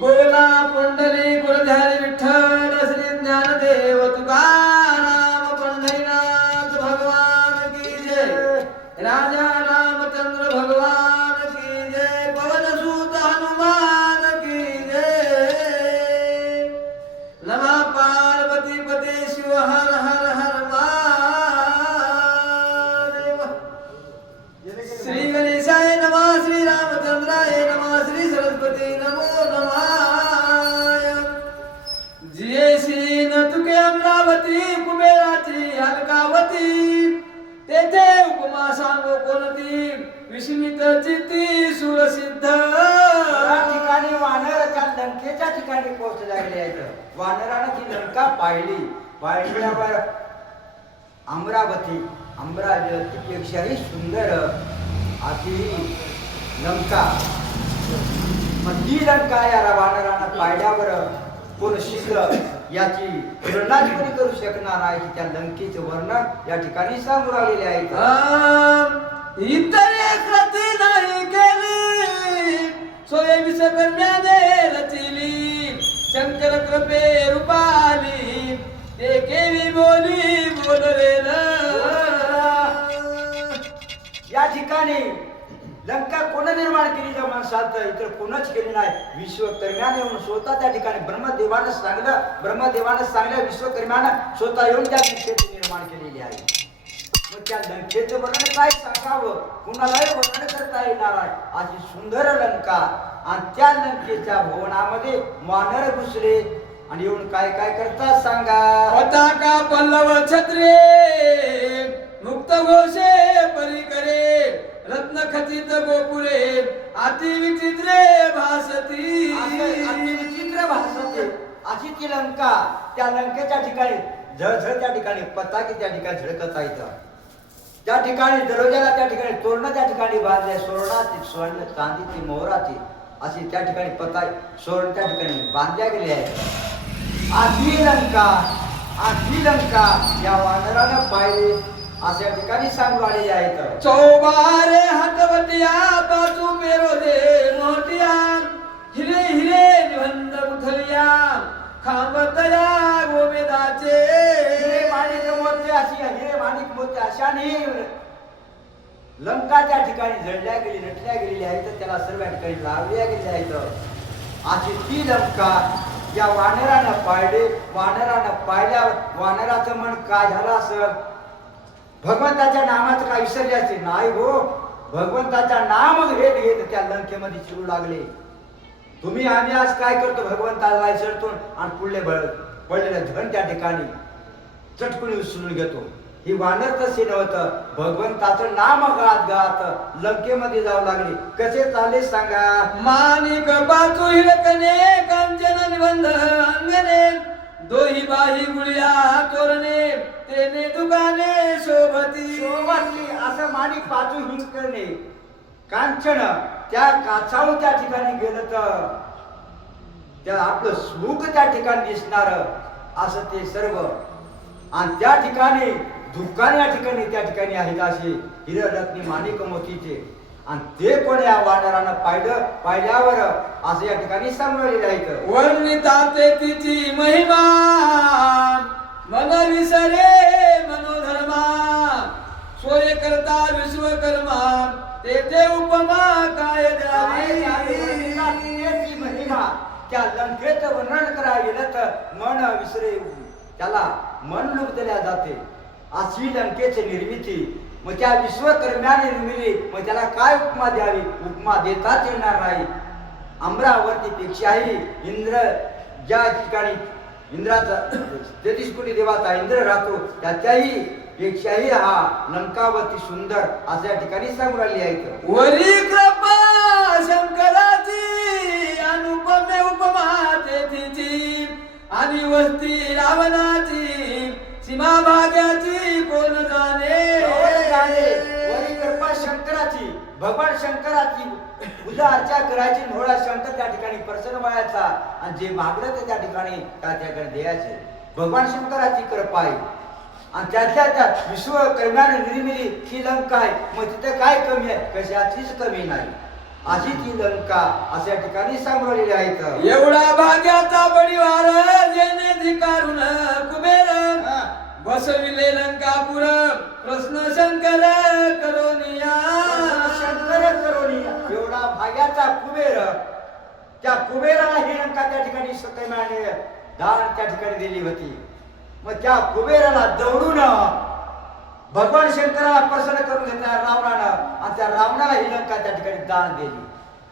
बोला पुंडली कुलधारी विठ्ठल श्री ज्ञानदेव तुकाराम पंढरीनाथ भगवान की जय। राजा रामचंद्र भगवान की जय। पवन सुत हनुमान की जय। नमः पार्वती पते शिव हर हर हर महादेव। श्री गणेशाय नमः। श्री रामचंद्राय नमः। श्री सरस्वती नमो तुके अमरावती कुबेराची अलकावती तेथे उपमा सांगो कोणती विस्मित चित्ती सुरसिद्ध। या ठिकाणी वानर त्या लंकेच्या ठिकाणी पोहोचले आहेत। वानरानं ती लंका पाहिल्यावर अमरावतीपेक्षाही सुंदर अशी लंका। मग ती लंका या वानरानं पाहिल्यावर कोण सिद्ध याची वर्णन कोणी करू शकणार आहे की त्या लंकेचे वर्णन या ठिकाणी सांगून आलेले आहे। इतरे कृती नाही केली सोय विसकर्म्याने रचिली शंकर कृपे रूपाली ते केली बोली बोलवेल। या ठिकाणी लंका कोण निर्माण केली त्या माणसात इतर कोणच केली नाही। विश्वकर्म्याने येऊन स्वतः त्या ठिकाणी ब्रह्मदेवानं सांगलं विश्वकर्म्यानं स्वतः येऊन त्या लंकेची निर्माण केलेली आहे। मग त्या लंकेचं वर्णन काय सांगावं कुणालाही वर्णन करता येणार आहे अशी सुंदर लंका। आणि त्या लंकेच्या भवनामध्ये वानर घुसले आणि येऊन काय काय करतात सांगा। पताका पल्लव छत्रे मुक्त घोषे परी करे रत्न खचित गोपुरे अति विचित्रे भासती। अशी ती लंका। त्या लंकेच्या ठिकाणी झळझळ त्या ठिकाणी पताके त्या ठिकाणी झळकत आहेत। त्या ठिकाणी दरवाजाला त्या ठिकाणी तोरणं त्या ठिकाणी बांधले सोन्याची स्वर्ण चांदीची मोहराची अशी त्या ठिकाणी पताके सोरण त्या ठिकाणी बांधल्या गेले आहेत। आधी लंका या वानरानं पाहिली अशा ठिकाणी सांगून आलेले आहेत। चौबारे हटवटिया बाजू मेरो दे मोठिया हिरे हिरे निबंध उथलिया खांबतया गोमेदाचे हिरे माणिक मोती अशाने लंका त्या ठिकाणी जळल्या गेली नटल्या गेलेली आहेत। त्याला सर्व ठिकाणी लावल्या गेल्या आहेत। अशी ती लंका या वानरानं पाहिल्यावर वानराचं मन काय झालं असं भगवंताच्या नामाचं काय विसरले असते नाही हो। भगवंताच्या नाम घेत त्या लंकेमध्ये शिरू लागले। तुम्ही आम्ही आज काय करतो भगवंताला विसरतो आणि पुढले पडलेलं धन त्या ठिकाणी चटकुनी उचलून घेतो। ही वानर तसे नव्हतं भगवंताचं नाम गात लंकेमध्ये जाऊ लागले। कसे चालले सांगा। माणिक बाचू हिरकणे कांचन निबंध अंगणे दोही बाही गुळिया तोरणे तेने दुकाने शोभती असं माणिक पाचू हिंकणे कांचन त्या काचाळू त्या ठिकाणी गेलं तर त्या आपलं सुख त्या ठिकाणी दिसणार असं ते सर्व। आणि त्या ठिकाणी दुकाने या ठिकाणी त्या ठिकाणी आहेत असे हिररत्नी माणिक मोतीचे। आणि ते पण या वानरानं पाहिल्यावर असं या ठिकाणी सांगलेले आहेत। वर्णिताते तिची महिमा मन विसरे मनोधर्मा सोय करता विश्वकर्मा तेथे उपमा काय द्यावी। महिमा त्या लंकेचं वर्णन करायला गेलं तर मन विसरे त्याला मन लुकदल्या जाते। अशी लंकेची निर्मिती मग त्या विश्वकर्म्याने निर्मिली मग त्याला काय उपमा द्यावी उपमा देताच येणार नाही। अमरावतीपेक्षाही इंद्र ज्या ठिकाणी इंद्राचा 33 कोटी देवाचा इंद्र राहतो त्याच्याही पेक्षाही हा लंकावती सुंदर अशा ठिकाणी सांगून आली आहे। वरी कृपा शंकराची अनुपमे उपमा तेथीची आणि वस्ती रावणाची सीमा भाग्याची कोण जाणे। वरी कृपा शंकराची भगवान शंकराची पूजा अर्चा करायची भोळा शंकर त्या ठिकाणी प्रसन्न व्हायचा आणि जे मागलं ते त्या ठिकाणी त्याच्याकडे द्यायचे। भगवान शंकराची कृपा आहे आणि त्यातल्या त्यात विश्वकर्म्याने निर्मिली ही लंका आहे। मग तिथे काय कमी आहे कशाचीच कमी नाही। अशी ती लंका अशा ठिकाणी सांभाळलेली आहेत. एवढा भाग्याचा बळीवार जेणे धिकारून कुबेर बसविले लंकापुर प्रश्न शंकर करोनिया. शंकर करोनिया एवढा भाग्याचा कुबेर, त्या कुबेराला ही लंका त्या ठिकाणी सत्यमाने दान त्या ठिकाणी दिली होती. मग त्या कुबेराला दौडून भगवान शंकराला प्रसन्न करून घेतला रावणानं, आणि त्या रावणाला ही लंका त्या ठिकाणी दान दिली.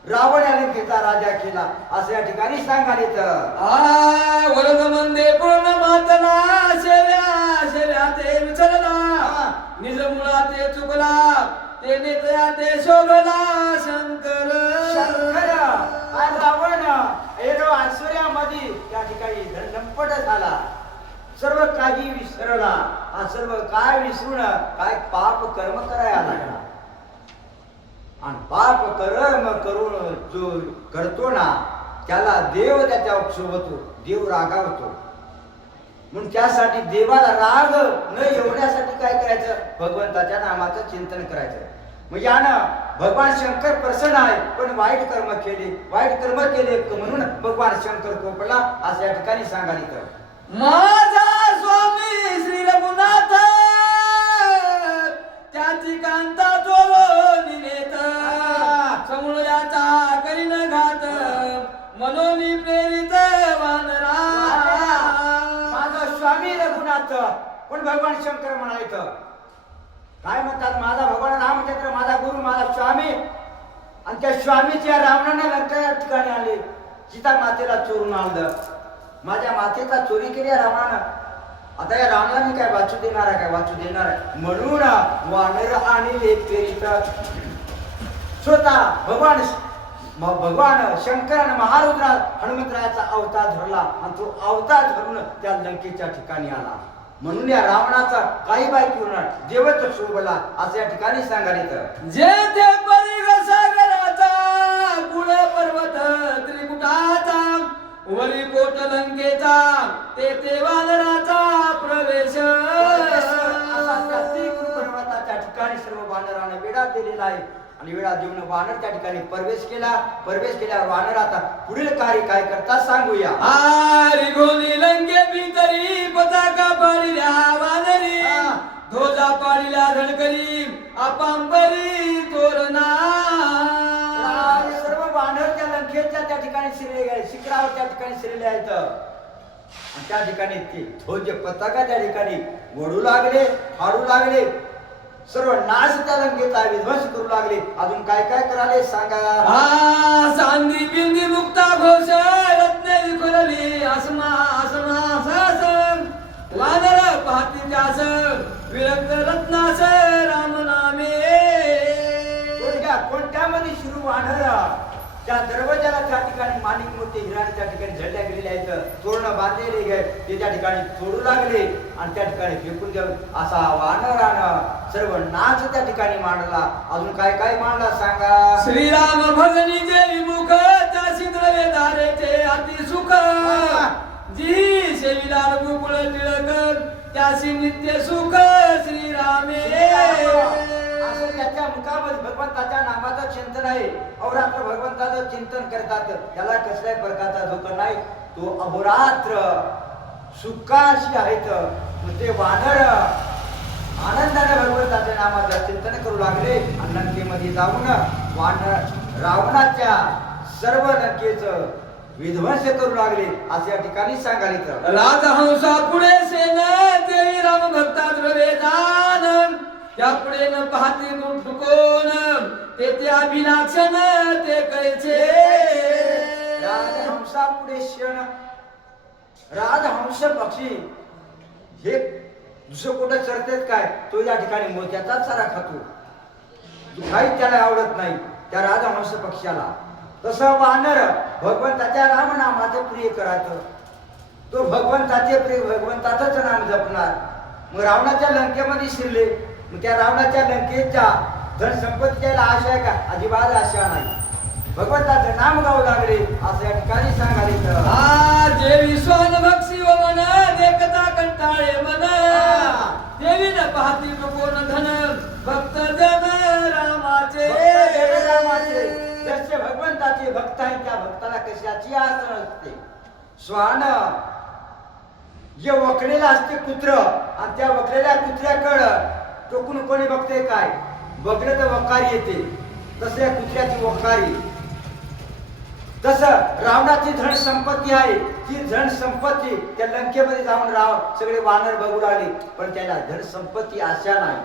रावण या लंकेचा राजा केला असं या ठिकाणी सांगाले तर वरद मंदे पूर्ण मातना शेव्या शेव्या ते विचरला निज मुळा ते चुकला ते नेत्या ते शोभला शंकर. शंकर आज रावण एरो ऐश्वर्यामध्ये त्या ठिकाणी धनपट झाला, सर्व काही विसरला. हा सर्व काय विसरून काय पाप कर्म करायला लागला, आणि पाप कर्म करून जो करतो ना त्याला देव त्याच्यावर क्षोभतो, देव रागावतो. म्हणून त्यासाठी देवाला राग न एवढ्यासाठी काय करायचं, भगवंताच्या नामाचं चिंतन करायचं. मग यानं भगवान शंकर प्रसन्न आहे, पण वाईट कर्म केले म्हणून भगवान शंकर कोपला असं या ठिकाणी सांगाली तर माझा स्वामी श्री रघुनाथ त्याची कांता चोरो निलेत समूळयाचा करीन घात मनोनी प्रेरित वानरा. माझा स्वामी रघुनाथ पण भगवान शंकर म्हणायचं काय म्हणतात, माझा भगवान रामचंद्र माझा गुरु माझा स्वामी, आणि त्या स्वामीच्या रावणाने लंका या ठिकाणी आले, सीता मातेला चोरून आणलं, माझ्या मातेचा चोरी केली रावणानं. आता या रावणाला मी काय वाचू देणार आहे, काय वाचू देणार आहे म्हणून वानर आणि लेख प्रेरित स्वतः भगवान शंकरानं महारुद्रा हनुमंतरायाचा अवतार धरला, आणि तो अवतार धरून त्या लंकेच्या ठिकाणी आला. म्हणून या रावणाचा काही बाईक होणार देवच शोभला असं या ठिकाणी सांगाले तर जेथे परिग सागराचा गुण पर्वत त्रिकुटाचा वरी कोट लंकेचा तेथे वानराचा प्रवेश. पर्वताच्या ठिकाणी सर्व वानरांना वेढा दिलेला आहे, आणि वेळा देऊन वानर त्या ठिकाणी प्रवेश केल्यावर वानर आता पुढील कार्य काय करतात सांगूया. रिघोनी लंके भीतरी पताका पाडिल्या वानरी ध्वजा पाडिल्या धडकरी अपांबरी तोरणा. सर्व वानर त्या लंकेच्या त्या ठिकाणी शिरले गेले, शिखरावर त्या ठिकाणी शिरले आहेत, आणि त्या ठिकाणी ते ध्वज पताका त्या ठिकाणी ओढू लागले, फाडू लागले, सर्व नाश त्या लंकेचा विध्वंस करू लागले. अजून काय काय कराले सांगा. सांदी बिंदी मुक्ता घोष रत्ने विखुरली असमा वानर पाहती त्यास विरक्त रत्नास राम नामे. कोणत्यामध्ये शिरू वानर त्या दरवाजाला त्या ठिकाणी माणिक मोठे हिराने त्या ठिकाणी झडल्या गेलेले आहेत, तोरण बांधलेले गे ते त्या ठिकाणी तोडू लागले, आणि त्या ठिकाणी फेकून देऊन असा वानरानं सर्व नाच त्या ठिकाणी मांडला. अजून काय काय मांडला सांगा. श्रीराम भजनी जे विमुख त्यासी द्रव्य धारेचे अति सुख जी सेविलाल गोकुळ टिळक त्यासी नित्य सुख श्रीरामे. असं त्याच्या मुखामध्ये भगवंताच्या नामाचं चिंतन आहे, अहोरात्र भगवंताचं चिंतन करतात, त्याला कसल्याही प्रकारचा धोका नाही, तो अहोरात्र सुखाशी आहेत. मग ते वानर आनंदाने भगवंताच्या नामाचं चिंतन करू लागले, आणि लंकेमध्ये जाऊन वानर रावणाच्या सर्व लंकेचं विध्वंस करू लागले असं या ठिकाणी सांगाले तर राजहंसा पुढे सेन देवी राम भक्ता द्रवेदान त्या पुढे न पाहती दुटकोन तेथे अभिलाक्षण ते कैचे. राजहंसा पुढे शेण, राजहंस पक्षी हे दुसरं कुठं चरतेत काय, तो या ठिकाणी मोत्याचा चारा खातो, काही त्याला आवडत नाही त्या राजहंस पक्षाला. तसं वानर भगवंताच्या रामनामाचं प्रिय करायचं, तो भगवंताचे प्रिय भगवंताचंच नाम जपणार. मग रावणाच्या लंकेमध्ये शिरले, मग त्या रावणाच्या लंकेच्या धन संपत्तीला आशा आहे का, अजिबात आशा नाही, भगवंताचं नाम गाऊ लागले असं या ठिकाणी सांगाले तर जे विश्वान भक्षी व मन देखता कंटाळे मन देवी न पाहती कोण धन भक्त जन रामाचे. रामाचे जे भक्त आहे त्या भक्ताला कशाची आस नसते. श्वान जे वखलेलं असते कुत्र आणि त्या वखलेल्या कुत्र्याकडं टोकून कोणी बघते काय बघलं तर वकारी येते. तसं या कुत्र्याची वखारी. तसं रावणाची धन संपत्ती आहे. ती धन संपत्ती त्या लंकेमध्ये जाऊन राव सगळे वानर बघू लागले पण त्याला धन संपत्ती आशा नाही.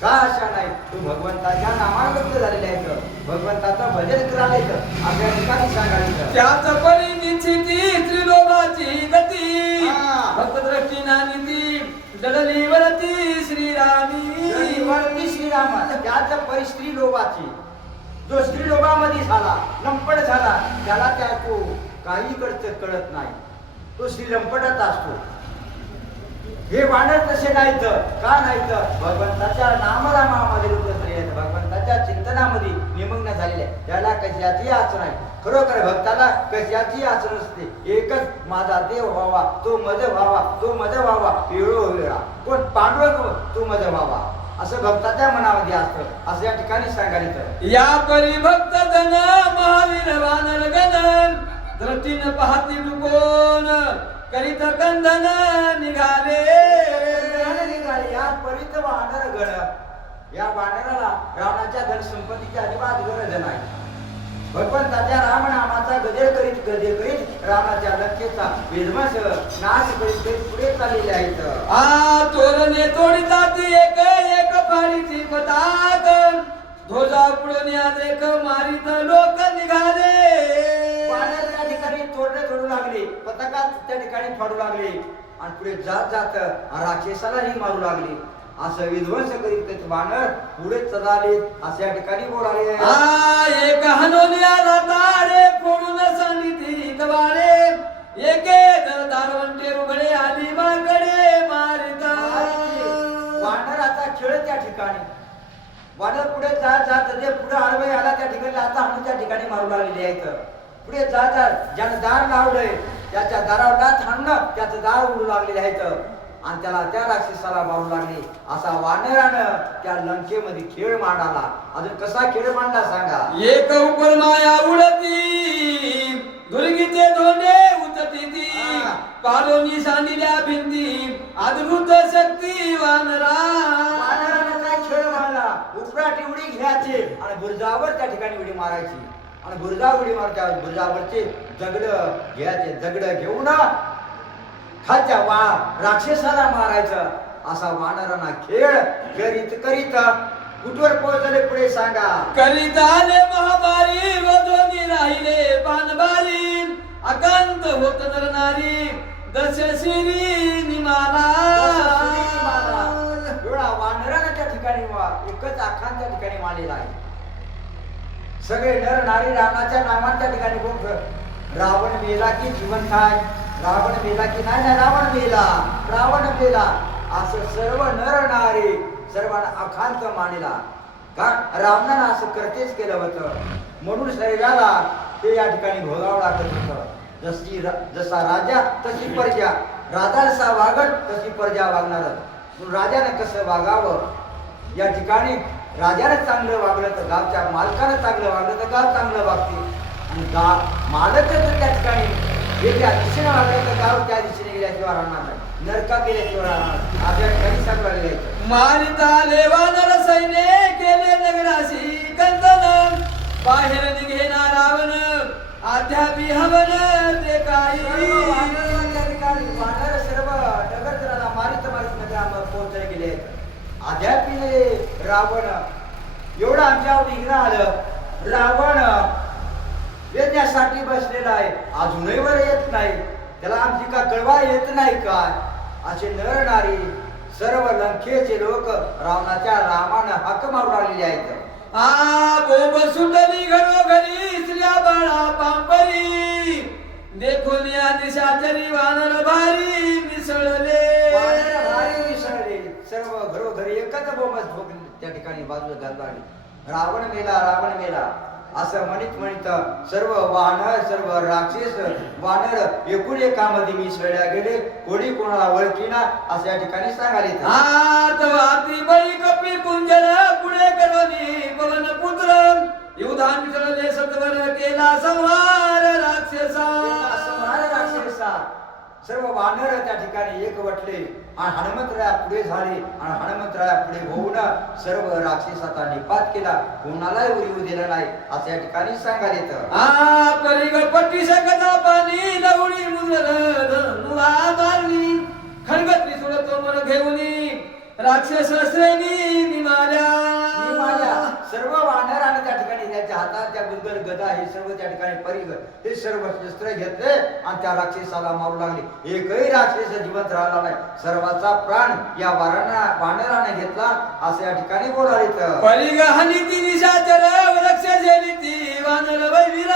का आशा नाही? तो भगवंताच्या नामानुगत झालेला आहे. भगवंताचं भजन करायला आपल्या ठिकाणी सांगायचं. त्याच परी निश्चिती त्रिलोभाची गती हा. भक्त दृष्टी नानिती जडली वरती श्रीरामी वरती श्रीराम. त्याच परी स्त्री लोभाची. जो स्त्री लोभामध्ये झाला लंपट झाला त्याला त्या तो काही कळत नाही. तो श्री लंपटात असतो. हे वानर तसे नाहीत. का नाहीत? भगवंताच्या नामरामामध्ये रुद्र झालेले आहेत. भगवंताच्या चिंतनामध्ये निमग्न झालेले आहेत. त्याला कशाची आच नाही. खरोखर भक्ताला कशाची आच नसते. एकच माझा देव व्हावा तो मज व्हावा तो मज व्हावा वेळोवेळा. कोण पांडुरंग तो मज व्हावा असं भक्ताच्या मनामध्ये असतं. असं या ठिकाणी सांगायचं. या परी भक्त जन महावीर वानर गण दृष्टीनं पाहती कोण करीत कंदन निघाले. या परित वानर गण. या वानराला रावणाच्या धन संपत्तीची अजिबात गरज नाही. भगवंताच्या रामनामाचा गजर करीत रावणाच्या लंकेचा विध्वंस नाश करीत पुढे चाललेले आहेत. तोरणे तोडितात एक एक फाळीची पताक ध्वजा पुढे देख मारित लोक निघाले. वानर त्या ठिकाणी तोरणे तोडू लागले. पताका त्या ठिकाणी फाडू लागले आणि पुढे जात जात राक्षसालाही मारू लागले. असं विध्वंस करीत वानर पुढे चढाले. असं या ठिकाणी बोलाले. एक हनोनिया तारे फोडून सांगितली कवाळे एके दारवंटे उघडे आली माकडे मारित. वानराचा खेळ त्या ठिकाणी. वानर पुढे जात जात जे पुढे आडवे आला त्या ठिकाणी आता हाणून त्या ठिकाणी मारू लागलेले आहेत. पुढे जात जात ज्यानं दार लावलंय त्याच्या दारावर दात हाणणं त्याचं दार उडू लागलेले आहेत आणि त्याला त्या राक्षसाला मारू लागले. असा वानरानं त्या लंकेमध्ये खेळ मांडला. अजून कसा खेळ मांडला सांगा. एक उपर माया उडती दुर्गीचे धोंडे उतती ती पालोनी सांडिल्या भिंती अद्भुत शक्ती वानरा. वानरानं काय खेळ मांडला. उपराटी उडी घ्यायची आणि बुरजावर त्या ठिकाणी उडी मारायची आणि बुरजा उडी मारत्या बुरजावरचे दगड घ्यायचे. दगड घेऊन खालच्या राक्षसाला मारायचं. असा वानरांना खेळ करीत करीत कुठवर पोहोचले पुढे सांगा. करीत आले महामारी वधोनी राहिले पानबारी अकांत होत नरनारी दश शिरी निमाला. एवढा वानरानं त्या ठिकाणी एकच आखान त्या ठिकाणी मारलेला आहे. सगळे नर नारी रावणाच्या नावाने त्या ठिकाणी बोल. रावण मेला की जिवंत आहे. रावण मेला की नाही रावण मेला रावण मेला असं सर्व नर नारी सर्वांना अखांत मानला. का रावणानं असं करतेच केलं होतं म्हणून शरीराला ते या ठिकाणी भोगावं लागत होतं. जसा राजा तशी प्रजा. राजा जसा वागत तशी प्रजा वागणार. राजाने कसं वागावं या ठिकाणी राजाने चांगलं वागलं तर गावच्या मालकानं चांगलं वागलं तर गाव चांगलं वागते आणि मालक जर त्या ठिकाणी ज्या दिशेने वागलं तर गाव त्या दिशेने गेल्याशिवाय राहणार नाही. नरका गेल्याशिवाय राहणार. आपल्या ठिकाणी सांगलं गेलं. मारिता लेवानर सैन्य केले नगराशी कंदन बाहेर निघेना रावण अद्यापि हवन ते काही. वानर सर्व नगरजनाला मारित नगरावर पोहोचले गेले. अद्यापि रावण एवढं आमच्यावर निघणं आलं. रावण येण्यासाठी बसलेला आहे अजूनही वर येत नाही. त्याला आमची का कळवा येत नाही काय. असे नर नारी सर्व लंकेचे लोक रावणाच्या रामानं हाक मारू लागलेले आहेत. बोंब सुटली घरोघरी स्त्रिया बाळा पांपरी देखून या दिशाचरी वानर भारी मिसळले. वानर भारी मिसळले. सर्व घरोघरी एकच बोंबच ठोकली त्या ठिकाणी बाजूला घालू लागली. रावण मेला रावण मेला असं म्हणत सर्व वानर सर्व राक्षस वानर एकूण एकामध्ये मिसळल्या गेले. कोणी कोणाला ओळखीना असं या ठिकाणी सांगाले. बळी कपी कुंजर पुढे करोनी पवन पुत्र युधान मिसळले सत्वर केला संहार राक्षसा राक्षसा सर्व वानर त्या ठिकाणी एकवटले आणि हनुमंतराया पुढे झाले आणि हनुमंतराया पुढे होऊन सर्व राक्षसाचा निपात केला, कोणालाही उरीऊ दिला नाही असं या ठिकाणी सांगायला येतं. परिगपट्टी सकता पाणी लवणी मुजर नुवा मारली खणगत त्रिशूळ तोमर घेऊनी राक्षस श्रेणी निमाल्या. सर्व वानराने त्या ठिकाणी त्याच्या हातात त्या गुदगल गदा हे सर्व त्या ठिकाणी परिग हे सर्व शस्त्र घेतले आणि त्या राक्षसाला मारू लागले. एकही राक्षस जिवंत राहिला नाही, सर्वाचा प्राण या वानराने घेतला असं या ठिकाणी बोलायचं. परिग हानी ती निशाचर वृक्ष झेली ती वानर वैवीर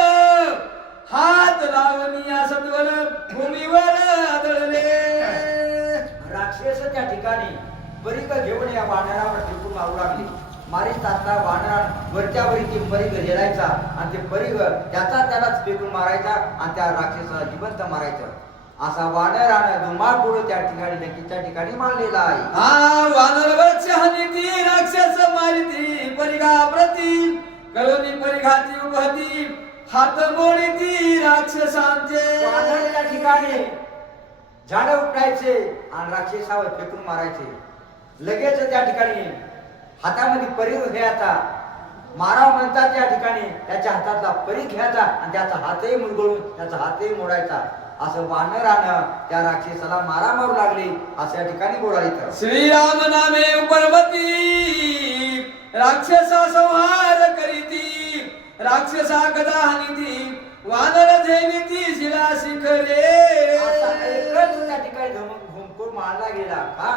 हात लावणी या सत्वर भूमीवर आदळले. राक्षस त्या ठिकाणी परिग घेऊन या वानरावर टिपून मारू लागले. मारीत असता वानरा वरच्या वरी ती परिग हेरायचा आणि ते परिग त्यालाच फेकून मारायचा आणि त्या राक्षसाला जिवंत मारायचं. असा वानरानं धुमाकूळ त्या ठिकाणी नक्कीच्या ठिकाणी मारलेला आहे. वानर वृक्ष हानी ती राक्षस मारिती परिगा प्रती कलोनी परिघाती उभती हात मोडीती राक्षसांचे. वानर त्या ठिकाणी झाड उपटायचे आणि राक्षसावर फेकून मारायचे. लगेच त्या ठिकाणी हातामध्ये परिघ घ्यायचा, माराव म्हणतात त्या ठिकाणी त्याच्या हातातला परिघ घ्यायचा आणि त्याचा हातही मुरगळून त्याचा हातही मोडायचा. असं वानरानं त्या राक्षसाला मारू लागले असं या ठिकाणी बोलायचं. श्रीराम नामे पर्वती राक्षसा संहार करीती राक्षसा गदा हानिती वानर झेलिती शिला शिखरे. त्या ठिकाणी धुमकून मारला गेला का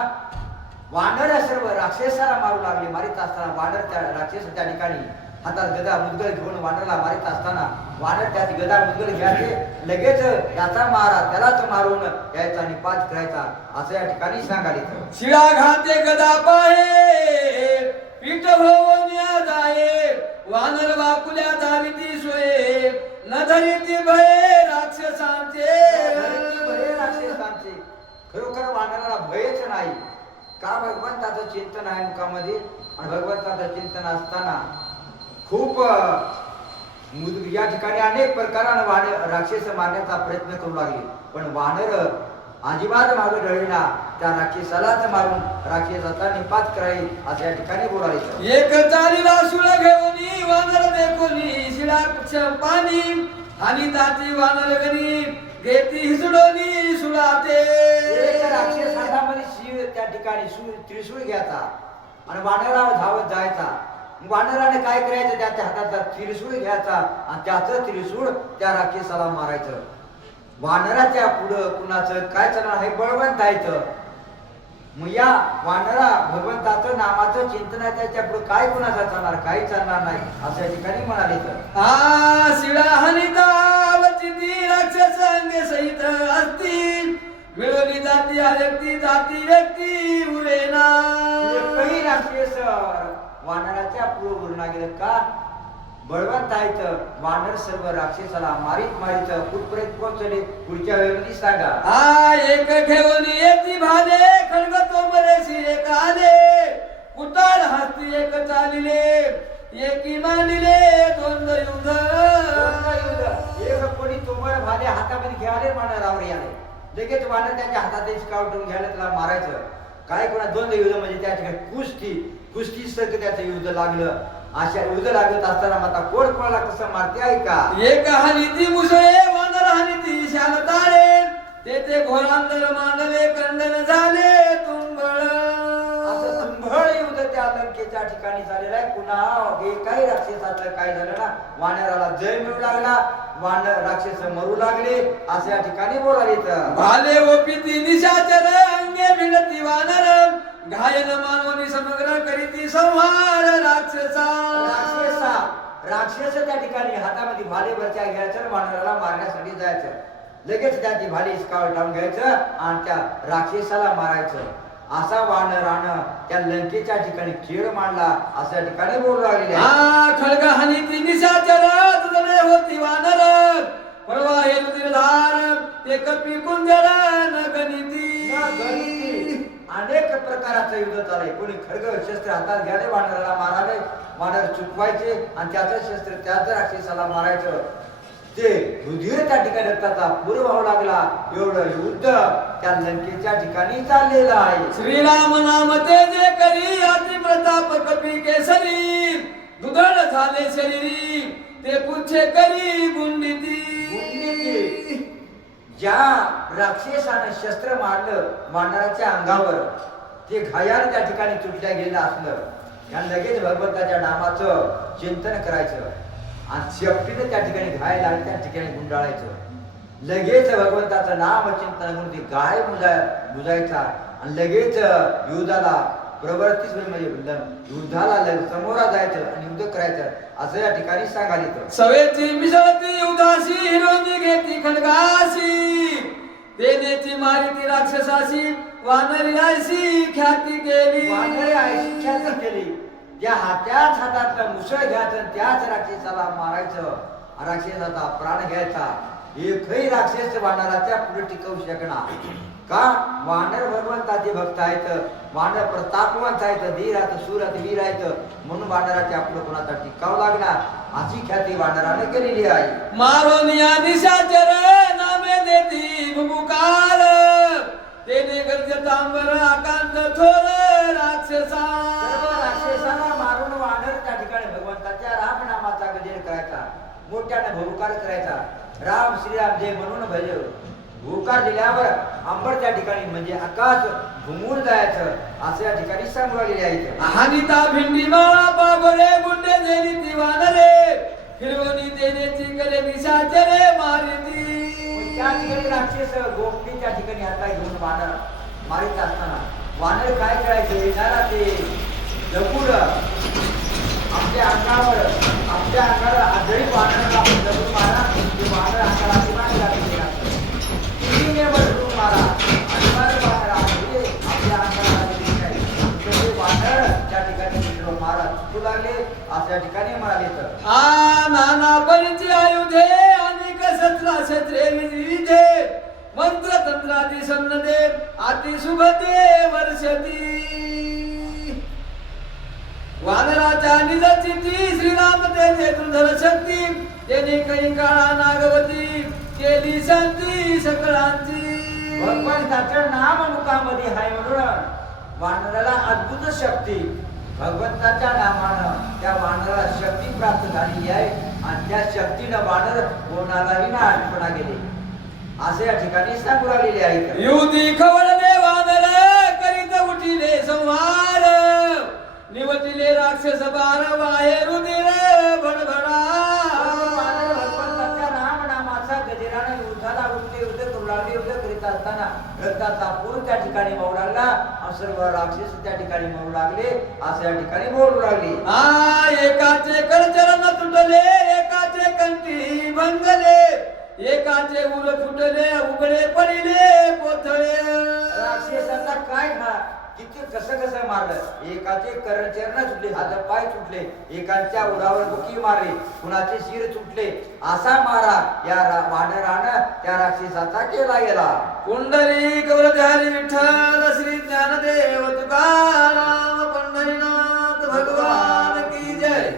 वानर सर्व राक्षसाला मारू लागले. मारित असताना वानर त्या राक्षस त्या ठिकाणी हातात गदा मुदगल घेऊन वानरला मारित असताना वानर त्याची गदा मुदगल घ्यायचे, लगेच याचा मारा त्यालाच मारून याचा निपात करायचा असं या ठिकाणी सांगायचं. शिळा घाते गदा पाहे पीठ भवन्या जाये वानर वाकुल्या धाविती सोये न धरिती भये राक्षसांचे. राक्षसांचे खरोखर वानराला भयच नाही का भगवंताचं चिंतन आहे मुखामध्ये आणि भगवंताचं चिंतन असताना खूप या ठिकाणी अनेक प्रकारानं राक्षस मारण्याचा प्रयत्न करू लागले, पण वानर अजिबात मागे ढळीना त्या राक्षसालाच मारून राक्षसाचा निपात कराई असं या ठिकाणी बोलायचं. एक चालीला सुळ घेऊनी वानर देखोनी शिळा पाणी आणि दाती वानर गणी घेती हिसडोनी सुळाते. राक्षस हातामध्ये शिळ त्या ठिकाणी त्रिशूळ घ्यायचा आणि वानरावर धावत जायचा. वानराने काय करायचं, त्याच्या हाताचा त्रिशूळ घ्यायचा आणि त्याचं त्रिशूळ त्या राक्षसाला मारायचं. वानराच्या पुढं कुणाचं काय चालणार हे बळवंत आहे. मग या वानरा भगवंताचं नामाचं चिंतन आहे, त्याच्या पुढे काय कुणाचं चालणार, काही चालणार नाही असं या ठिकाणी म्हणाले. शिळा हनिता वचिती राक्षस अंगे सहित असती मिळवली जाती व्यक्ती जाती व्यक्ती उरेना. काही राक्षस वानराच्या पुढे उरणा गेलं का बळवंत आहेत. वानर सर्व राक्षसाला मारीत कुठपर्यंत पोहोचले पुढच्या वेळी सांगा. एक घेऊन येती भाले खडग तोमरेशी एक आले कुटाळ हस्ती एक चालिले एकी मांडिले द्वंद्व युद्ध. एक कोणी तोमर भाले हातामध्ये घ्याले वानरावर याले, लगेच वानर त्याच्या हातात स्काउटून घ्यायला त्याला मारायचं. काय कोणा द्वंद्व युद्ध म्हणजे त्या ठिकाणी कुस्ती सारखं त्याचं युद्ध लागलं. अशा युद्ध लागत असताना आता कोण कोणाला कसं मारते आहे का. एक हानिती मुसळे वानर हानिती शाल ताळे तेथे घोरांतर मांडले खंडन झाले तुंबळ. असं तुंबळ युद्ध त्या लंकेच्या ठिकाणी झालेलं आहे. पुन्हा एकाही राक्षसाचं काय झालं ना, वानराला जय मिळू लागला, वानर राक्षस मरू लागले असं या ठिकाणी बोलाले. भाले ओपिती निशाचर अंगे भिडती वानर घायल मानवनी समग्र करीती संहार राक्षसा. राक्षस त्या ठिकाणी हातामध्ये भाले वरच्या घ्यायचं, वानराला मारण्यासाठी जायचं. लगेच त्याची भाले टाळून घ्यायचं आणि त्या राक्षसाला मारायचं. असा वानरानं त्या लंकेच्या ठिकाणी खेळ मांडला असं या ठिकाणी बोलू लागलेले. खळगा हानिती निशाचर तुझे होती वानर परवा हे धार ते कपी कुंजर न गणिती. अनेक प्रकाराचं युद्ध चाललंय. कोणी खड्ग शस्त्र हातात घ्याले, वानराला मारावे, वानर चुकवायचे आणि त्याचं शस्त्र त्याच राक्षसाला मारायचं. ते रुधिर त्या ठिकाणी रक्ताचा पूर व्हावं लागला. एवढं युद्ध त्या लंकेच्या ठिकाणी चाललेलं आहे. श्रीराम नाम ते जे करी अति प्रताप कपी केसरी दुधळ झाले शरीरी ते पुच्छे करी गुंडिती. ज्या राक्षसानं शस्त्र मारलं वानराच्या अंगावर ते घायाळ त्या ठिकाणी तुटल्या गेलेलं असलं, या लगेच भगवंताच्या नामाचं चिंतन करायचं आणि शेपटीने त्या ठिकाणी घाय लागली त्या ठिकाणी गुंडाळायचं. लगेच भगवंताचं नाम चिंतन म्हणून ती गाय बुजायचा आणि लगेच युद्धाला प्रवृत्तीच म्हणजे युद्धाला समोरा जायचं आणि युद्ध करायचं असं या ठिकाणी सांगायचं. सवेची मिसळती उदासी हिरोनी घेती खडगासी देनेची मारिती राक्षसाशी वानरी आयशी ख्याती केली. वानरे आयशी ख्याती केली. त्या त्याच हातातलं मुसळ घ्यायचं त्याच राक्षसाला मारायचं, राक्षसाचा प्राण घ्यायचा. एकही राक्षस वानराच्या पुढे टिकवू शकणार का? वानर भगवंताचे भक्त आहेत, वानर प्रतापवंत आहेत, धीर आहेत, शूर आहेत, वीर आहेत, म्हणून वानराच्या पुढे कोणाचा टिकाव लागणार अशी ख्याती वानराने केलेली आहे. मारोनिया निशाचर नामे देती भुबुकार तेने गर्ज तांबर आकांत थोर राक्षसा. राक्षसाला मारून वानर त्या ठिकाणी भगवंताच्या राम नामाचा गजर करायचा, मोठ्याने भुबुकार करायचा. राम श्रीराम जय म्हणून भज भूकार दिल्यावर अंबर त्या ठिकाणी म्हणजे आकाश घुमून जायचं असं या ठिकाणी सांगू लागलेले आहे. हानिता भिंडी माळा बाबरे गुंडे देली ती वानरे फिरवणी देण्याची करे निशाचरे मारिती. त्या ठिकाणी राक्षस गोपी त्या ठिकाणी हाता घेऊन वानर मारित असताना वानर काय करायचं? येणारा ते दगड आपल्या अंगावर आजही वानराला दगड मारा, ते वानर अंगाला किमान लागते मारा आणि वानर आपल्या अंगाला वानर त्या ठिकाणी मारा चुकू लागले असं या ठिकाणी म्हणाले. तर नाना परिचय आयुधे अनेक शस्त्रा शस्त्रे विविधे मंत्र तंत्रादी सन्नदे अति शुभते वर्षती. वानराच्या निजची ती श्रीराम तेजे दुर्धर शक्ती त्याने काही काळा नागवती केली शांती सकळांची. भगवंताचं नाम मुखामध्ये आहे म्हणून वानराला अद्भुत शक्ती भगवंताच्या नामानं त्या वानराला शक्ती प्राप्त झालेली आहे आणि त्या शक्तीनं वानर कोणालाही ना आठवणा गेले असे या ठिकाणी सांगू लागलेले आहे. युधी खवळले वानर करीत उठिले संहार निवटिले राक्षस बार वाहे रुधिर भडभडा. भगवंताच्या नाम नामाचा गजरानं युद्धाला युद्ध करू लागले. युद्ध करीत असताना रक्ताचा पूर त्या ठिकाणी वाहू लागला, सर्व राक्षस त्या ठिकाणी मरू लागले असं या ठिकाणी बोलू लागले. एकाचे करचरण तुटले, एकाचे कंठी भंगले, एकाचे उर फुटले, उघडे पडिले कोथळे. राक्षसाचा काय किती कसं मारलं? एकाचे करचरण सुटले, हात पाय सुटले, एकाच्या उरावर बुकी मारली, कुणाचे शिर सुटले. असा मारा या वानरानं त्या राक्षसाचा केला गेला. पुंडलिक वरधारी विठ्ठल श्री ज्ञानदेव तुकाराम पंढरीनाथ भगवान की जय.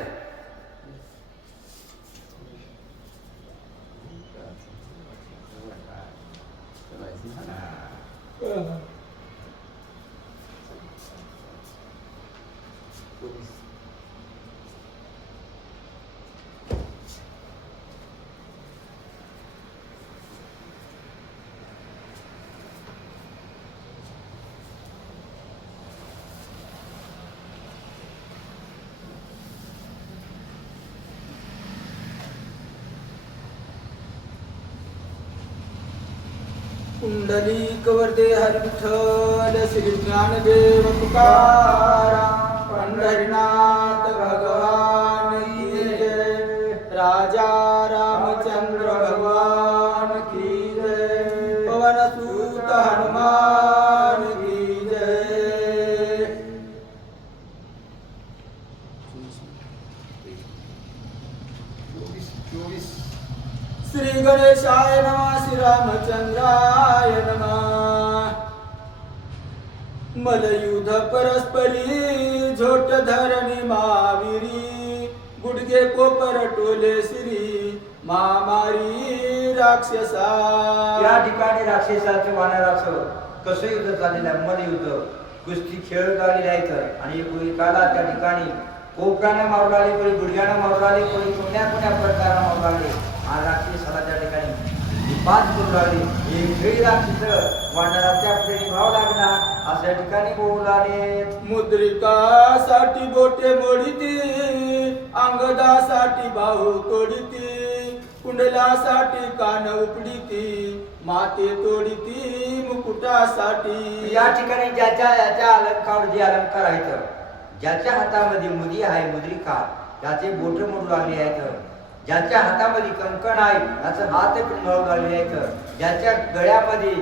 पुंडलिक वरदे हरि विठ्ठल श्री ज्ञानदेव तुकाराम पंढरीनाथ भगवान की जय. राजा रामचंद्र भगवान की जय. पवन सूत हनुमान की जय. श्री गणेशाय नमः. श्री रामचंद्राय नमः. मलयुध परस्परी झोट धरणी महावीरी गुडगे कोपर टोले श्री महामारी राक्षसा. या ठिकाणी राक्षसाचं वानराचं कसं युद्ध चाललेलं आहे, मलयुद्ध कुस्ती खेळ झालेले आहेत आणि एकाला त्या ठिकाणी कोपरानं मारू लागले, कोणी गुडघ्यानं मारू लागले, कोणी कोण्या प्रकारानं मारू लागले आणि राक्षसाला त्या ठिकाणी पाच करू लागले. एकही राक्षस वानराच्या पुढे निभाव लागणार अशा ठिकाणी बोलू लागले. मुद्रिकासाठी बोटे मोडिती अंगदासाठी बाहू तोडिती कुंडलासाठी कान उपडिती माते तोडिती मुकुटासाठी. या ठिकाणी ज्याच्या अलंकार जे अलंकार आहेत, ज्याच्या हातामध्ये मुदी आहे मुद्रिका त्याचे बोट मोडू लागले आहेत, ज्याच्या हातामध्ये कंकण आहे त्याचं हात पिळवू लागले आहेत, ज्याच्या गळ्यामध्ये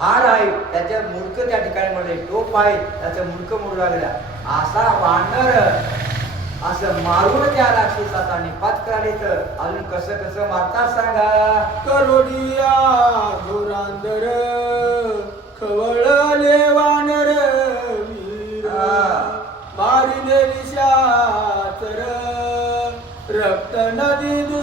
हार आहे त्याच्या मुडकं त्या ठिकाणी मोडले, टोप आहे त्याचं मुडकं मोडू लागला. असा वानर असं मारून त्या राक्षसाचा निपात कराले. तर अजून कसं कसं मारतात सांगा. करोडिया घोरांदर खवळले वानर वीर मारिले विषाचर रक्त नदी